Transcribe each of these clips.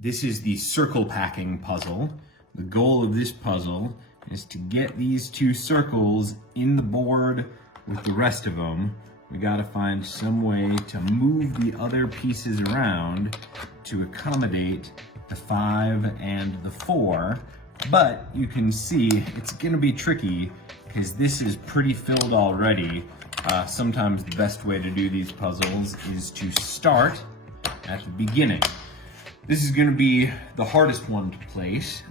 This is the circle packing puzzle. The goal of this puzzle is to get these two circles in the board with the rest of them. We gotta find some way to move the other pieces around to accommodate the 5 and the 4. But you can see it's gonna be tricky because this is pretty filled already. Sometimes the best way to do these puzzles is to start at the beginning. This is gonna be the hardest one to place.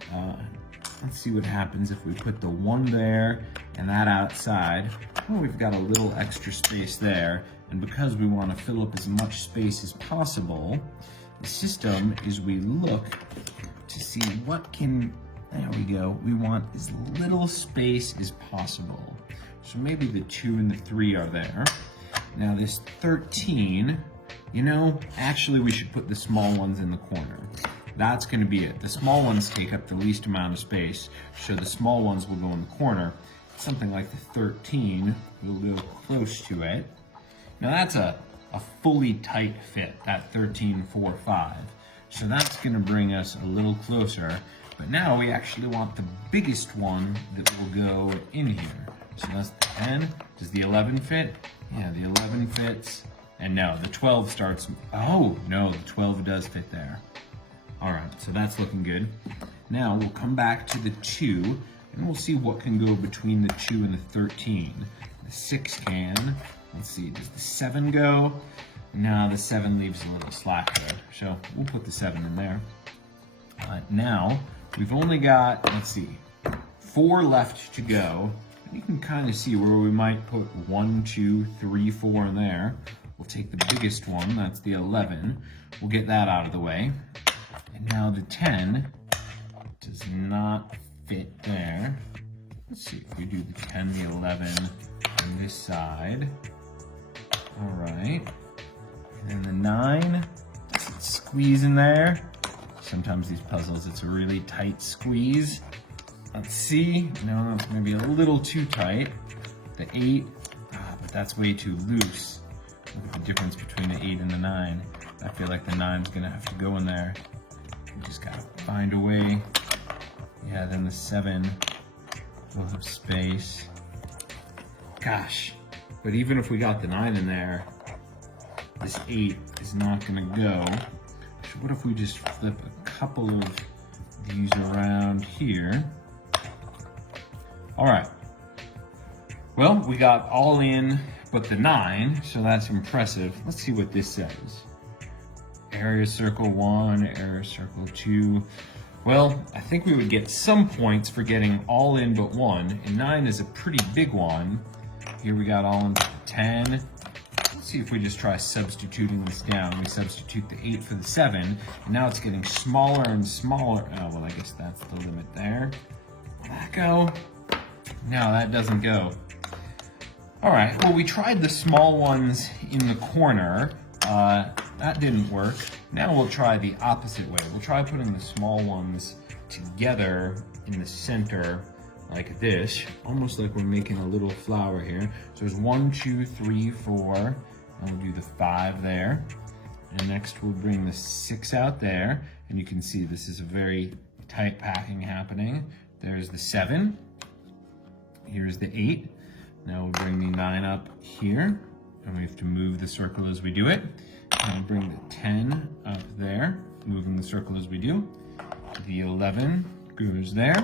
Let's see what happens if we put the 1 there and that outside. Well, we've got a little extra space there. And because we wanna fill up as much space as possible, the system is we look to see what can, there we go. We want as little space as possible. So maybe the 2 and the 3 are there. Now this 13, actually we should put the small ones in the corner. That's gonna be it. The small ones take up the least amount of space, so the small ones will go in the corner. Something like the 13 will go close to it. Now that's a fully tight fit, that 13, 4, 5. So that's gonna bring us a little closer, but now we actually want the biggest one that will go in here. So that's the 10. Does the 11 fit? Yeah, the 11 fits. And no, the 12 starts, oh no, the 12 does fit there. All right, so that's looking good. Now we'll come back to the 2 and we'll see what can go between the 2 and the 13. The 6 can. Let's see, does the 7 go? No, the 7 leaves a little slack there. So we'll put the 7 in there. Now we've only got, let's see, 4 left to go. And you can kind of see where we might put 1, 2, 3, 4 in there. We'll take the biggest one, that's the 11. We'll get that out of the way. And now the 10 does not fit there. Let's see if we do the 10, the 11 on this side. All right. And then the 9, does it squeeze in there? Sometimes these puzzles, it's a really tight squeeze. Let's see, no, that's maybe a little too tight. The 8, but that's way too loose. Look at the difference between the 8 and the 9. I feel like the 9's gonna have to go in there. We just gotta find a way. Yeah, then the 7 will have space. Gosh, but even if we got the 9 in there, this 8 is not gonna go. So what if we just flip a couple of these around here? All right, well, we got all in but the 9, so that's impressive. Let's see what this says. Area circle 1, area circle 2. Well, I think we would get some points for getting all in but 1, and 9 is a pretty big one. Here we got all in but the 10. Let's see if we just try substituting this down. We substitute the 8 for the 7, and now it's getting smaller and smaller. Oh, well, I guess that's the limit there. Will that go? No, that doesn't go. All right, well, we tried the small ones in the corner. That didn't work. Now we'll try the opposite way. We'll try putting the small ones together in the center like this, almost like we're making a little flower here. So there's 1, 2, 3, 4, and we'll do the 5 there. And next we'll bring the 6 out there, and you can see this is a very tight packing happening. There's the 7. Here's the 8. Now we'll bring the 9 up here, and we have to move the circle as we do it. And bring the 10 up there, moving the circle as we do. The 11 goes there,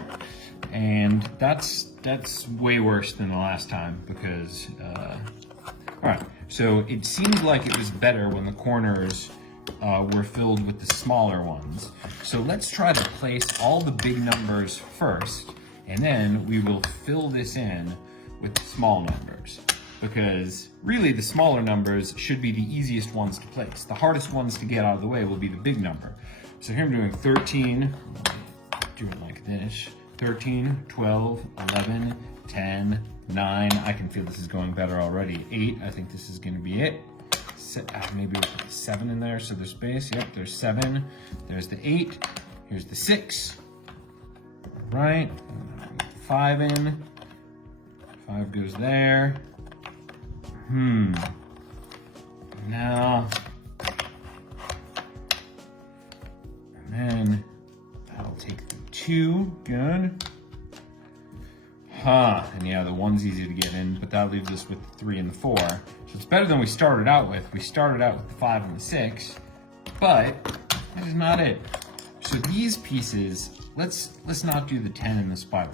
and that's way worse than the last time because, all right, so it seemed like it was better when the corners were filled with the smaller ones. So let's try to place all the big numbers first, and then we will fill this in with the small numbers, because really the smaller numbers should be the easiest ones to place. The hardest ones to get out of the way will be the big number. So here I'm doing 13, do it like this, 13, 12, 11, 10, 9, I can feel this is going better already. 8, I think this is gonna be it. Maybe we'll put the 7 in there so there's space. Yep, there's 7, there's the 8, here's the 6. All right, 5 in. 5 goes there. Now then that'll take the 2, good. And yeah, the 1's easy to get in, but that leaves us with the 3 and the 4. So it's better than we started out with. We started out with the 5 and the 6, but that is not it. So these pieces, let's not do the 10 in the spiral.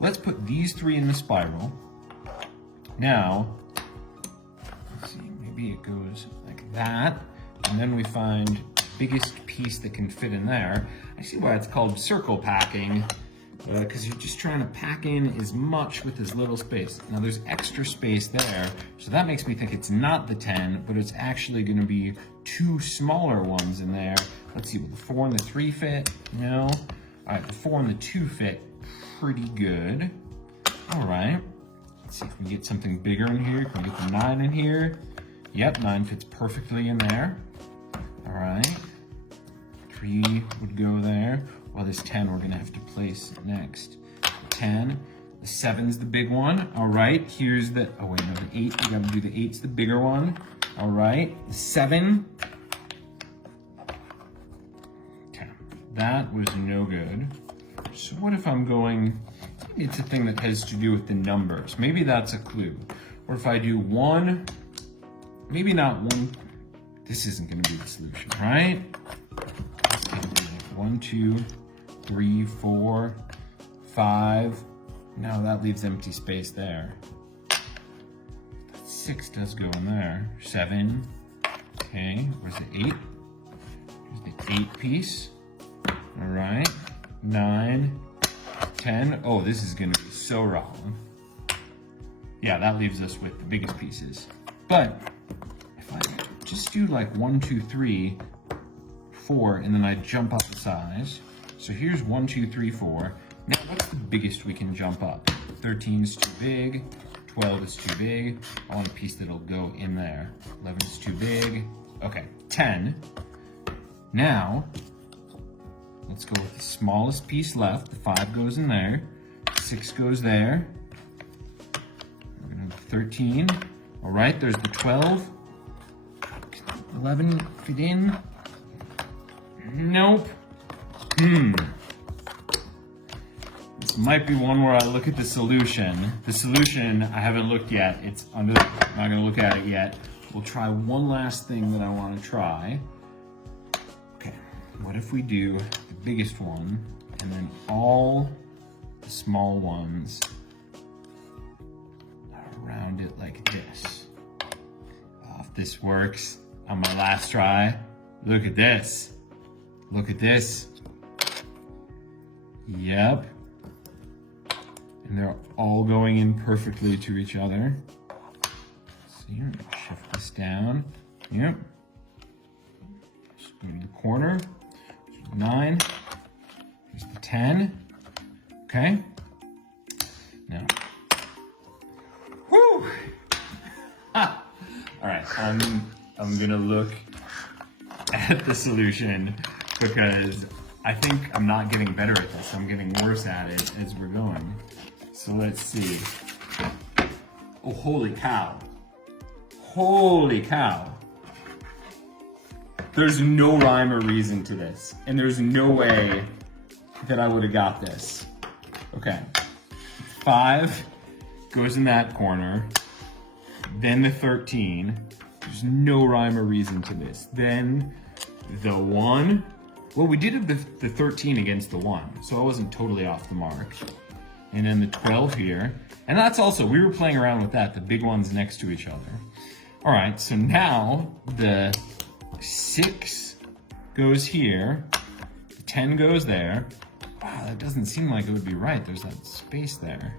Let's put these 3 in the spiral. Now, let's see, maybe it goes like that, and then we find the biggest piece that can fit in there. I see why it's called circle packing, because you're just trying to pack in as much with as little space. Now there's extra space there, so that makes me think it's not the 10, but it's actually going to be 2 smaller ones in there. Let's see, will the 4 and the 3 fit? No. All right, the 4 and the 2 fit pretty good. All right, let's see if we can get something bigger in here. Can we get the 9 in here? Yep, 9 fits perfectly in there. All right, 3 would go there. Well, this 10 we're gonna have to place next. 10, the 7's the big one. All right, here's the, oh wait, no, the 8, we gotta do the 8's the bigger one. All right, the 7. Okay, that was no good. So what if I'm going, it's a thing that has to do with the numbers. Maybe that's a clue. Or if I do 1, maybe not 1, this isn't gonna be the solution, right? 1, 2, 3, 4, 5. Now that leaves empty space there. 6 does go in there. 7. Okay, where's the 8? Here's the 8 piece. All right. 9, 10. Oh, this is gonna be so wrong. Yeah, that leaves us with the biggest pieces. But if I just do like 1, 2, 3, 4, and then I jump up the size. So here's 1, 2, 3, 4. Now what's the biggest we can jump up? 13 is too big, 12 is too big. I want a piece that'll go in there. 11 is too big. Okay, 10. Now, let's go with the smallest piece left. The 5 goes in there, 6 goes there. We're gonna have 13. All right, there's the 12. 11 fit in. Nope. This might be one where I look at the solution. The solution I haven't looked yet. It's under, I'm not gonna look at it yet. We'll try one last thing that I wanna try. Okay, what if we do the biggest one and then all the small ones around it like this? Oh, if this works on my last try, look at this. Look at this. Yep. And they're all going in perfectly to each other. So here, shift this down. Yep. Just go to the corner. 9. Here's the 10. Okay. Now. Woo! Ah. All right. I'm gonna look at the solution because I think I'm not getting better at this. I'm getting worse at it as we're going. So let's see. Oh, holy cow. Holy cow. There's no rhyme or reason to this. And there's no way that I would have got this. Okay. 5 goes in that corner. Then the 13. There's no rhyme or reason to this. Then the 1. Well, we did have the 13 against the 1, so I wasn't totally off the mark. And then the 12 here. And that's also, we were playing around with that, the big ones next to each other. All right, so now the 6 goes here, the 10 goes there. Wow, that doesn't seem like it would be right. There's that space there.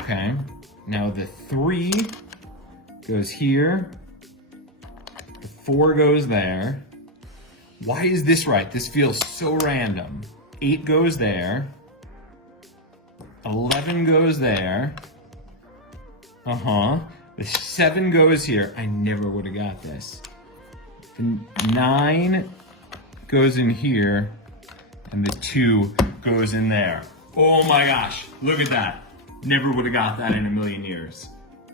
Okay, now the 3 goes here, the 4 goes there. Why is this right? This feels so random. 8 goes there. 11 goes there. The 7 goes here. I never would have got this. The 9 goes in here. And the 2 goes in there. Oh my gosh, look at that. Never would have got that in a million years.